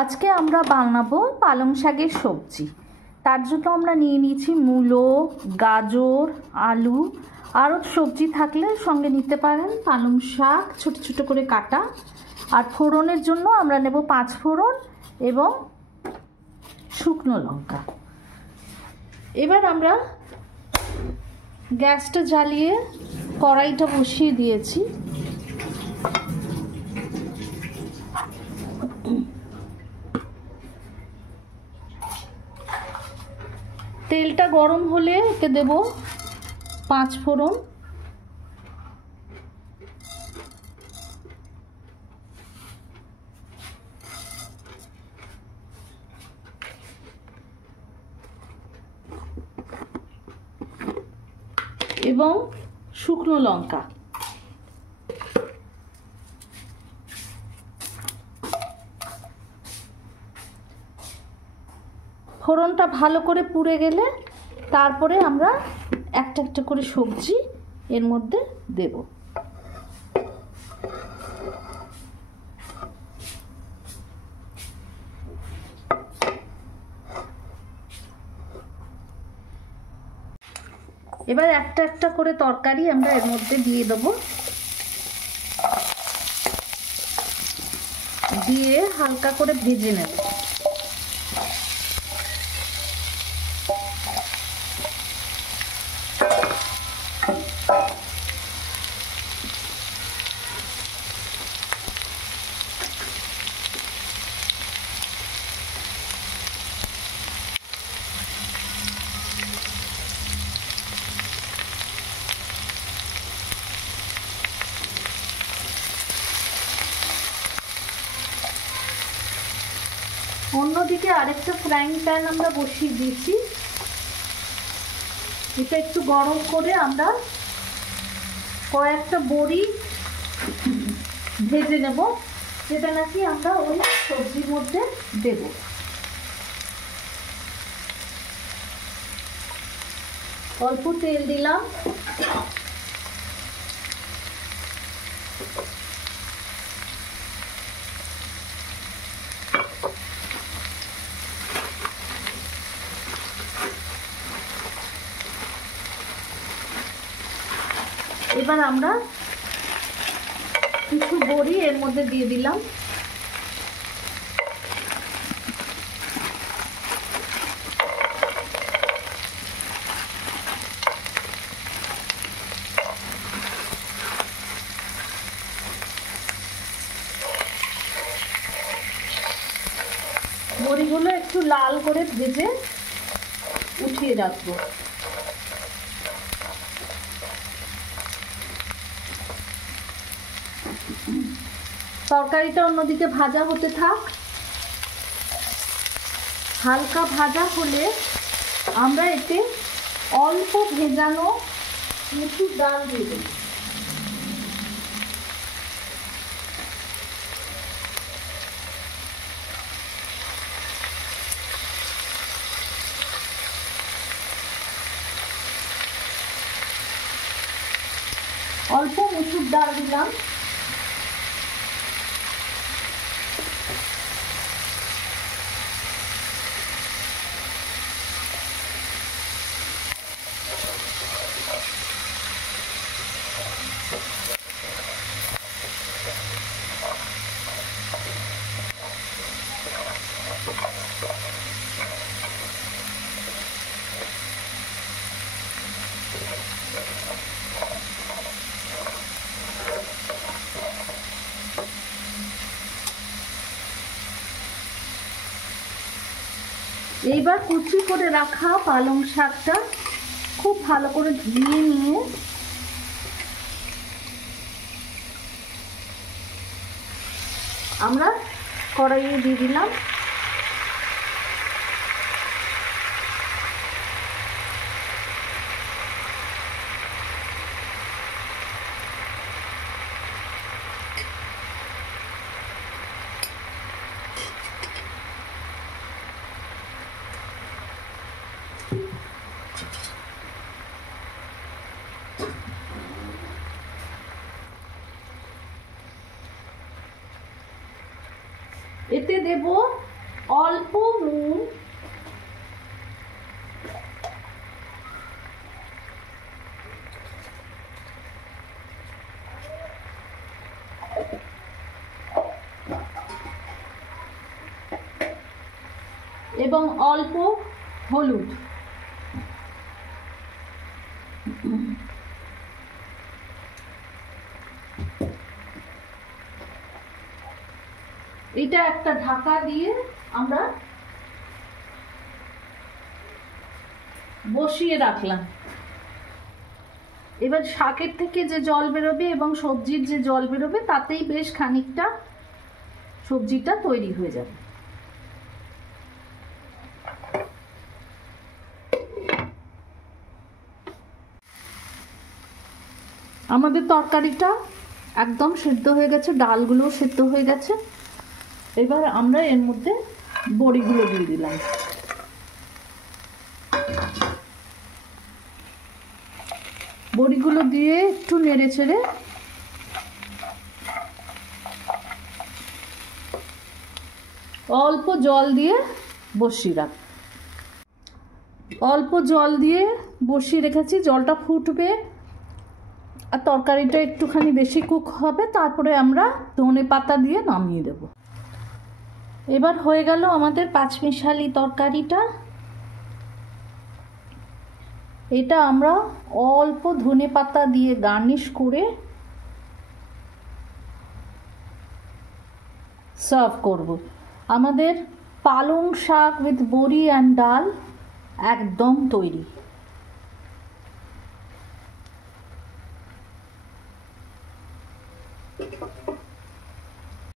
আজকে আমরা বানাবো পালং শাকের সবজি। তার জন্য আমরা নিয়ে নিয়েছি মূলো, গাজর, আলু, আরও সবজি থাকলে সঙ্গে নিতে পারেন। পালং শাক ছোট ছোট করে কাটা, আর ফোড়নের জন্য আমরা নেব 5 ফোড়ন এবং শুকনো লঙ্কা। এবার আমরা গ্যাসটা জ্বালিয়ে কড়াইটা বসিয়ে দিয়েছি। তেলটা গরম হলে এতে দেব 5 ফোড়ন, এবং শুকনো লঙ্কা। ফোড়নটা ভালো করে পুড়ে গেলে তারপরে আমরা একটা একটা করে সবজি এর মধ্যে দেব। এবার একটা একটা করে তরকারি আমরা এর মধ্যে দিয়ে দেব, দিয়ে হালকা করে ভেজে নেব। অন্যদিকে আরেকটা ফ্রাইং প্যান আমরা বসিয়ে দিয়েছি। এটা একটু গরম করে আমরা কয়েকটা বড়ি ভেজে নেব, যেটা নাকি আমরা ওই সবজির মধ্যে দেব। অল্প তেল দিলাম, এবার আমরা কিছু বড়ি এর মধ্যে দিয়ে দিলাম। বড়িগুলো একটু লাল করে ভেজে উঠিয়ে রাখবো। তরকারিটা অন্যদিকে ভাজা হতে থাক। হালকা ভাজা হলে আমরা এতে অল্প ভেজানো মসুর ডাল দিয়ে দেব। অল্প মসুর ডাল দিলাম, এইবার কুচি করে রাখা পালং শাকটা খুব ভালো করে ধুয়ে নিয়ে আমরা কড়াইয়ে দিয়ে দিলাম। এতে দেব অল্প নুন, এবং অল্প হলুদ। এটা একটা ঢাকা দিয়ে আমরা বসিয়ে রাখলাম। এবার শাকের থেকে যে জল বেরোবে এবং সবজির যে জল বেরোবে তাতেই বেশ খানিকটা সবজিটা তৈরি হয়ে যাবে। আমাদের তরকারিটা একদম সেদ্ধ হয়ে গেছে, ডালগুলোও সেদ্ধ হয়ে গেছে। এবার আমরা এর মধ্যে বড়িগুলো দিয়ে দিলাম। বড়িগুলো দিয়ে একটু নেড়ে চেড়ে অল্প জল দিয়ে বসিয়ে রাখ। অল্প জল দিয়ে বসিয়ে রেখেছি, জলটা ফুটবে আর তরকারিটা একটুখানি বেশি কুক হবে, তারপরে আমরা ধনেপাতা দিয়ে নামিয়ে দেব। এবার হয়ে গেল আমাদের পাঁচমিশালি তরকারিটা। এটা আমরা অল্প ধনেপাতা দিয়ে গার্নিশ করে সার্ভ করব। আমাদের পালং শাক উইথ বড়ি অ্যান্ড ডাল একদম তৈরি।